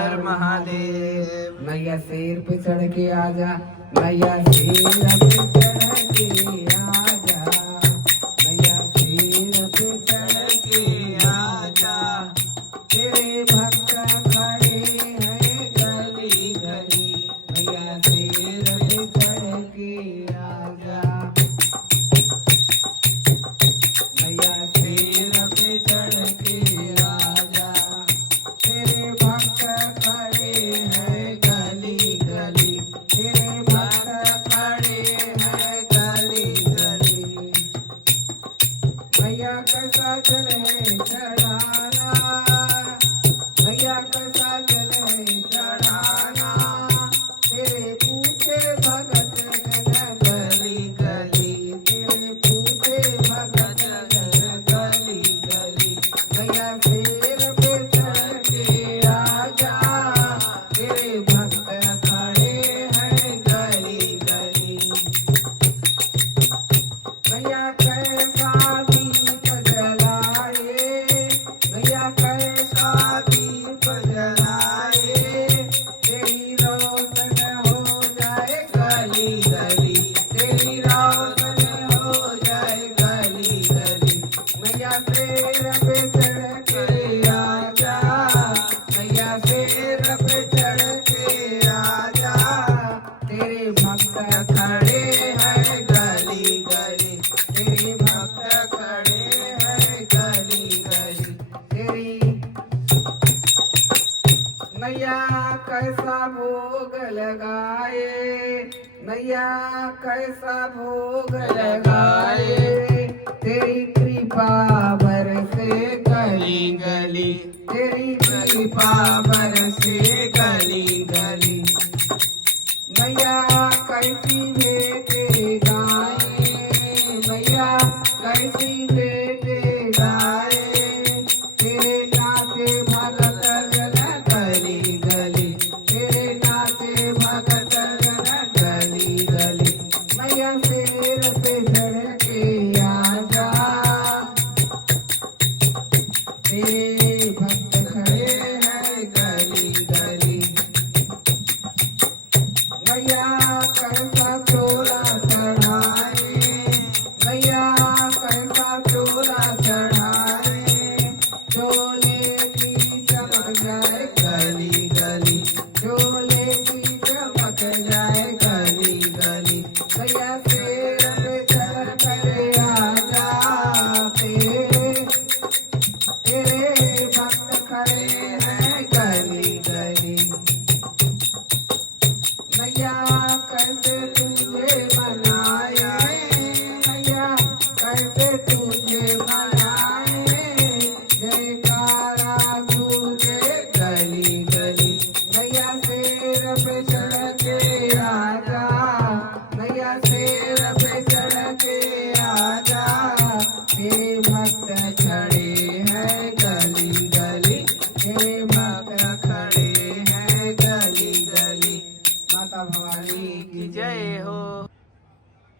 हर महादेव। मैया शेर पे चढ़ के आजा, मैया शेर पे चढ़ के आजा, मैया शेर पे चढ़ के आजा। तेरे भक्त खड़े हैं गली गली, मैया शेर पे चढ़ के आजा, मैया शेर पे चढ़ के आजा। तेरे भक्त खड़े हैं गली गली, तेरे भक्त खड़े हैं गली गली। मैया कैसा चले चढ़ाना, मैया कैसा चले चढ़ाना। तेरे पूछे भगत जन गली गली, तेरे पूछे भगत जन गली गली। मैया शेर पे चढ़ के आजा, तेरे भक्त खड़े हैं गली गली। मैया कैसा दीप जलाए, मैया कैसा दीप जलाए। तेरी रोशन हो जाए गली गली, तेरी रोशन हो जाए गली गली। मैया शेर पे चढ़ के आजा, मैया शेर पे चढ़ के आजा। तेरे भक्त खड़े हैं गली गली, तेरे भक्त खड़े हैं गली गली। तेरी मैया कैसा भोग लगाए, मैया कैसा भोग लगाए। तेरी कृपा बरसे गली गली, तेरी कृपा बरसे गली गली। मैया कैसी बेटे गाए, मैया कैसी बेटे गाए। तेरे नाचे भगत जन गली गली, तेरे नाचे भगत जन गली गली। मैया शेर पे चढ़ के आजा, तेरे भक्त खड़े हैं गली गली। मैया कैसा चोला चढ़ाए, मैया कैसा चोला चढ़ाए। चोले की चमक जाए गली गली, चोले की चमक जाए गली गली। मैया शेर पे चढ़ कर आजा, तेरे भक्त खड़े हैं गली गली। मैया कैसे तुझे मनाए, मैया कैसे तुझे मनाए। जयकारा गूंजे गली गली, मैया शेर पे चढ़ के आजा, मैया शेर